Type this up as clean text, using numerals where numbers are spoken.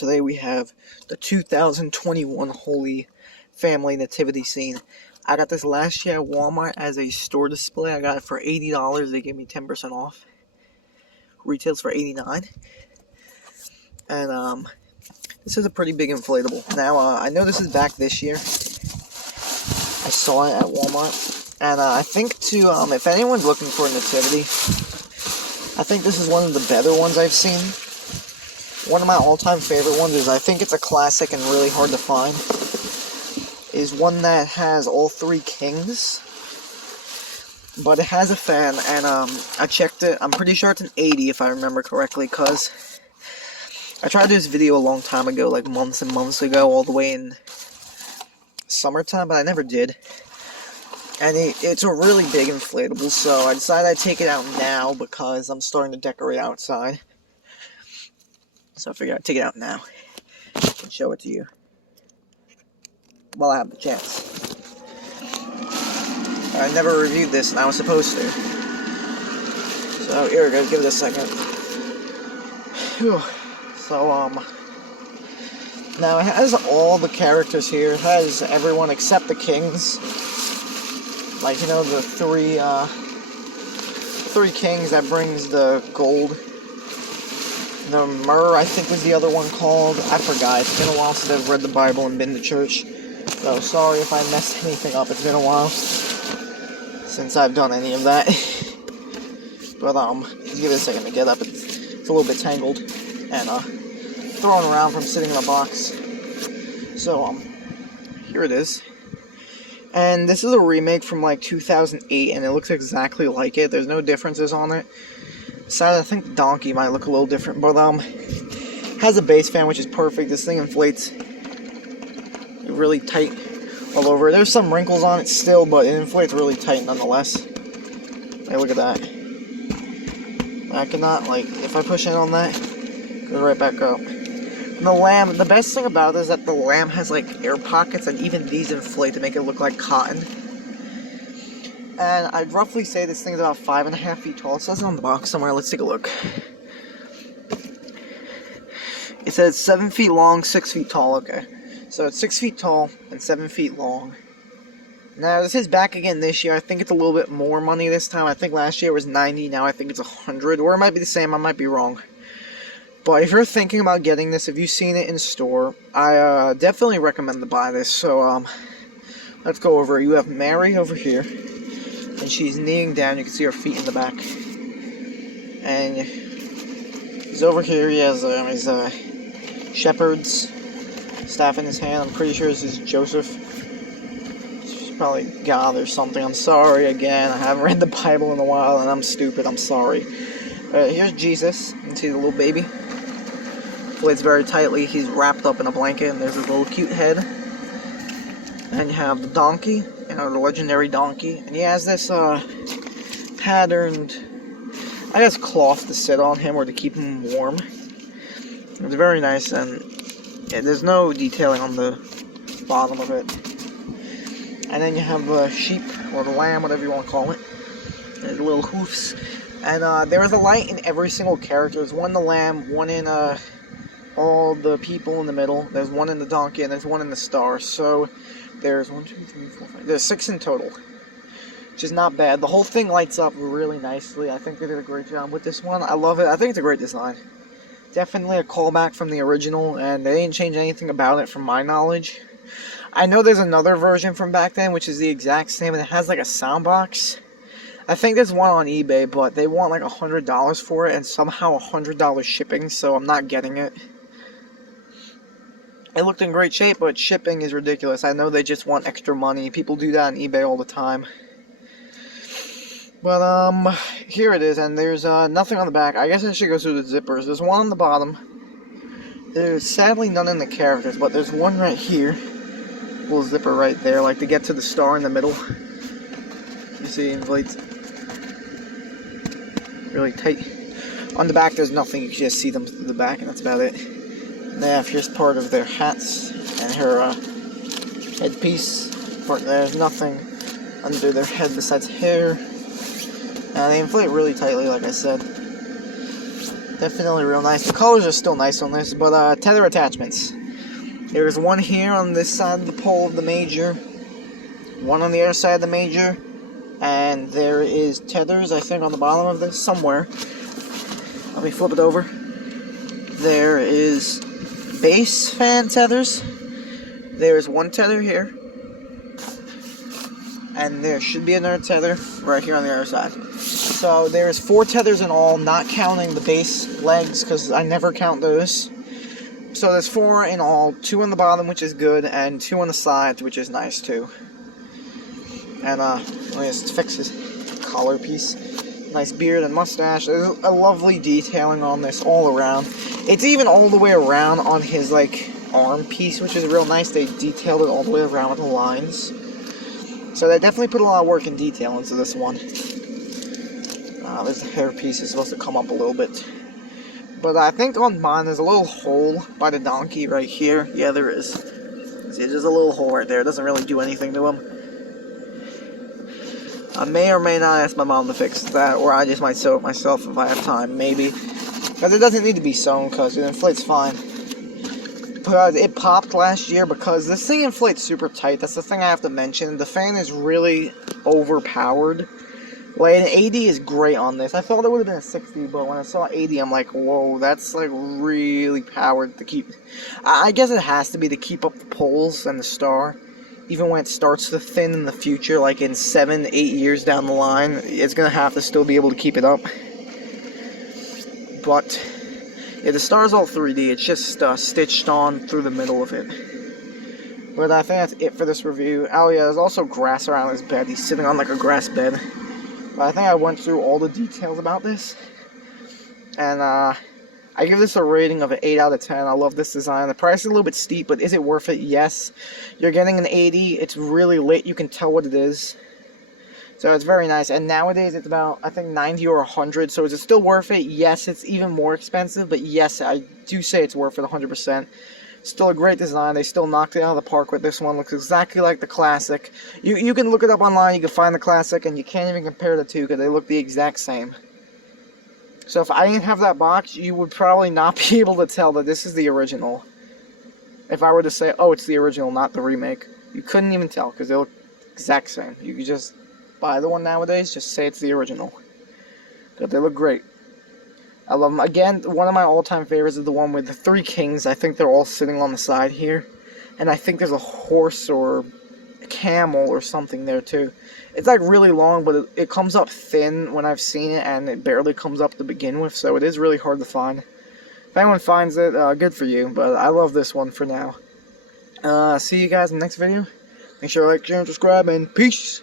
today we have the 2021 Holy Family Nativity Scene. I got this last year at Walmart as a store display. I got it for $80. They gave me 10% off. Retails for $89. And this is a pretty big inflatable. Now I know this is back this year. I saw it at Walmart, and I think if anyone's looking for a nativity, I think this is one of the better ones I've seen. One of my all-time favorite ones is, I think it's a classic and really hard to find, is one that has all three kings, but it has a fan, and I checked it. I'm pretty sure it's an 80 if I remember correctly, because I tried to do this video a long time ago, like months and months ago, all the way in summertime, but I never did. And it's a really big inflatable, so I decided I'd take it out now because I'm starting to decorate outside. So I figured I'd take it out now and show it to you while I have the chance. I never reviewed this, and I was supposed to. So here we go, give it a second. Whew. So, now it has all the characters here. It has everyone except the kings. Like, you know, the three kings that brings the gold. The myrrh, I think, was the other one called. I forgot. It's been a while since I've read the Bible and been to church. So, sorry if I messed anything up. It's been a while since I've done any of that. But, just give it a second to get up. It's a little bit tangled and, thrown around from sitting in a box. So, here it is. And this is a remake from, like, 2008, and it looks exactly like it. There's no differences on it. Besides, I think the donkey might look a little different, but, has a base fan, which is perfect. This thing inflates really tight all over. There's some wrinkles on it still, but it inflates really tight nonetheless. Hey, look at that. I cannot, like, if I push in on that, it goes right back up. And the lamb, the best thing about it is that the lamb has, like, air pockets, and even these inflate to make it look like cotton. And I'd roughly say this thing is about 5.5 feet tall. It says it on the box somewhere. Let's take a look. It says 7 feet long, 6 feet tall. Okay. So it's 6 feet tall and 7 feet long. Now, this is back again this year. I think it's a little bit more money this time. I think last year it was 90. Now I think it's 100. Or it might be the same. I might be wrong. But if you're thinking about getting this, if you've seen it in store, I definitely recommend to buy this. So, let's go over it. You have Mary over here. And she's kneeling down. You can see her feet in the back. And he's over here. He has his shepherd's staff in his hand. I'm pretty sure this is Joseph. It's probably God or something. I'm sorry again. I haven't read the Bible in a while, and I'm stupid. I'm sorry. Here's Jesus. You can see the little baby. Fits very tightly. He's wrapped up in a blanket, and there's his little cute head. And you have the donkey. You know, the legendary donkey, and he has this patterned, I guess, cloth to sit on him or to keep him warm. It's very nice, and yeah, there's no detailing on the bottom of it. And then you have the sheep or the lamb, whatever you want to call it. There's little hoofs, and there is a light in every single character. There's one in the lamb, one in all the people in the middle. There's one in the donkey, and there's one in the star. So there's 1, 2, 3, 4, 5. There's 6 in total, which is not bad. The whole thing lights up really nicely. I think they did a great job with this one. I love it. I think it's a great design. Definitely a callback from the original, and they didn't change anything about it from my knowledge. I know there's another version from back then, which is the exact same, and it has like a sound box. I think there's one on eBay, but they want like $100 for it, and somehow $100 shipping, so I'm not getting it. It looked in great shape, but shipping is ridiculous. I know they just want extra money. People do that on eBay all the time. But, here it is, and there's, nothing on the back. I guess I should go through the zippers. There's one on the bottom. There's sadly none in the characters, but there's one right here. Little zipper right there, like to get to the star in the middle. You see, inflates really tight. On the back, there's nothing. You can just see them through the back, and that's about it. Now, here's part of their hats and her headpiece. There's nothing under their head besides hair. They inflate really tightly, like I said. Definitely real nice. The colors are still nice on this, but tether attachments. There's one here on this side of the pole of the major, one on the other side of the major, and there is tethers, I think, on the bottom of this somewhere. Let me flip it over. There is base fan tethers. There's one tether here, and there should be another tether right here on the other side. So there's 4 tethers in all, not counting the base legs, because I never count those. So there's 4 in all, 2 on the bottom, which is good, and 2 on the sides, which is nice too. And let me just fix his collar piece. Nice beard and mustache. There's a lovely detailing on this all around. It's even all the way around on his like arm piece, which is real nice. They detailed it all the way around with the lines. So they definitely put a lot of work and detail into this one. There's the hair piece is supposed to come up a little bit. But I think on mine there's a little hole by the donkey right here. Yeah, there is. See, there's a little hole right there. It doesn't really do anything to him. I may or may not ask my mom to fix that, or I just might sew it myself if I have time, maybe. But it doesn't need to be sewn because it inflates fine. But it popped last year because this thing inflates super tight. That's the thing I have to mention. The fan is really overpowered. Like, an 80 is great on this. I thought it would have been a 60, but when I saw 80, I'm like, whoa, that's like really powered to keep. I guess it has to be to keep up the poles and the star. Even when it starts to thin in the future, like in 7, 8 years down the line, it's going to have to still be able to keep it up. But, yeah, the star's all 3D. It's just stitched on through the middle of it. But I think that's it for this review. Oh, yeah, there's also grass around his bed. He's sitting on like a grass bed. But I think I went through all the details about this. And, I give this a rating of an 8 out of 10. I love this design. The price is a little bit steep, but is it worth it? Yes. You're getting an 80. It's really lit. You can tell what it is. So it's very nice. And nowadays it's about, I think, 90 or 100. So is it still worth it? Yes, it's even more expensive. But yes, I do say it's worth it 100%. Still a great design. They still knocked it out of the park with this one. Looks exactly like the classic. You can look it up online. You can find the classic. And you can't even compare the two because they look the exact same. So if I didn't have that box, you would probably not be able to tell that this is the original. If I were to say, oh, it's the original, not the remake. You couldn't even tell, because they look exact same. You could just buy the one nowadays, just say it's the original. But they look great. I love them. Again, one of my all-time favorites is the one with the 3 kings. I think they're all sitting on the side here. And I think there's a horse or a camel or something there, too. It's like really long, but it comes up thin when I've seen it, and it barely comes up to begin with, so it is really hard to find. If anyone finds it, good for you, but I love this one for now. See you guys in the next video. Make sure to like, share, and subscribe, and peace!